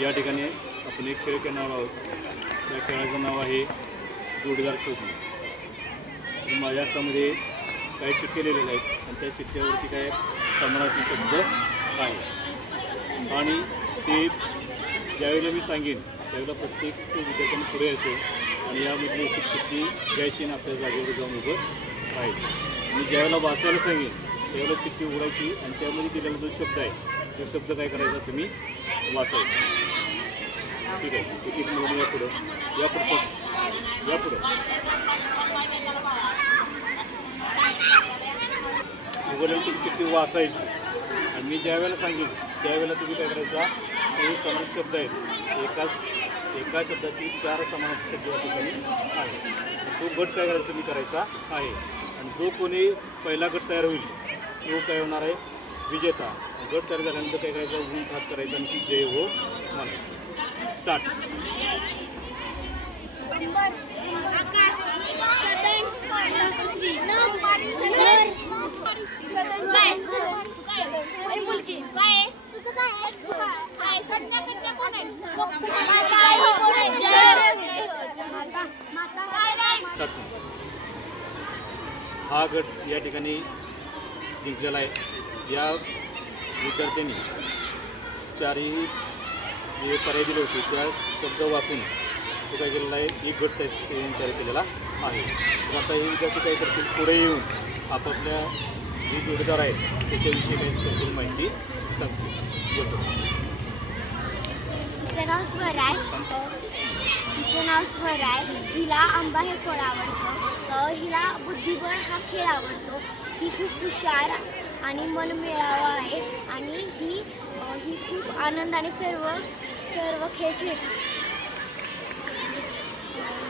या ठिकाणी आपण एक खेळ खेळणार आहोत. या खेळाचं नाव आहे जोडीदार शोधणे. माझ्या हातामध्ये काही चिठ्ठे लिहिलेले आहेत आणि त्या चिठ्ठ्यावरती काय समानार्थी शब्द आहे आणि ते ज्यावेळेला मी सांगेन त्यावेळेला प्रत्येक विद्यार्थ्यांनी पुढे यायचं आणि यामधली एक चिठ्ठी घ्यायची आणि आपल्या जागेवर जाऊन उभं राहायचं. मी ज्यावेळेला वाचायला सांगेन त्यावेळेला चिठ्ठी उघडायची आणि त्यामध्ये दिलेला जो शब्द आहे तो शब्द काय करायचा तुम्ही वाचायचा. ठीक आहे. एक एक म्हणून या पुढं उघडल्यावर तुम्ही चिठ्ठी वाचायची आणि मी ज्यावेळेला सांगेन त्यावेळेला तुम्ही काय करायचा ते समान शब्द आहेत एका शब्दाची 4 समानार्थी शब्द या ठिकाणी आहे. तो गट काय करायचा तुम्ही करायचा आहे आणि जो कोणी पहिला गट तयार होईल तो काय होणार आहे विजेता. गट तयार झाल्यानंतर काय करायचा उंच हात करायचा आणि ती जय हो म्हणायचं. स्टार्ट. आकाश हा गट या ठिकाणी जिंकलेला आहे. या विद्यार्थ्यांनी 4ही जे पर्याय दिले होते त्या शब्द वाचून तो काय केलेला आहे एक गट तयार केलेला आहे. तर आता हे विद्यार्थी काय करतील पुढे येऊन आपापल्या जे जोडीदार आहेत त्याच्याविषयी काही स्पेशल माहिती सांगतील. तिचं नाव स्वर आहे. हिला आंबा हे फळ आवडतं. हिला बुद्धिबळ हा खेळ आवडतो. ही खूप हुशार आणि मनमिळावा आहे आणि ही खूप आनंदाने सर्व खेळ खेळते.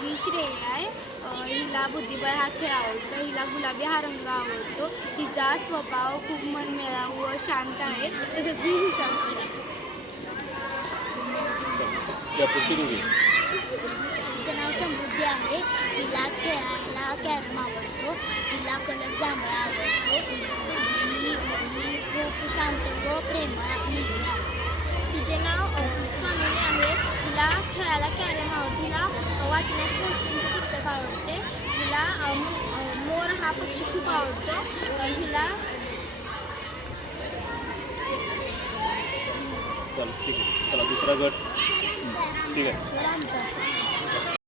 ही श्रेया आहे. हिला बुद्धिबळ हा खेळ आवडतो. हिला गुलाबी हा रंग आवडतो. हिचा स्वभाव खूप मनमिळावू व शांत आहे. तसेच ही हुशार आहे. तिचं नाव समृद्धी आहे. हिला खेळायला कॅरम आवडतो. हिला कलर जांभळा आवडतो. ही खूप शांत व प्रेमळ मुलगी आहे. तिचे नाव स्वामिनी आहे. हिला खेळायला कॅरम आवडतो. हिला वाचण्यात गोष्टींचे पुस्तक आवडते. हिला मोर हा पक्षी खूप आवडतो. हिला चला दुसरा गट. ठीक आहे.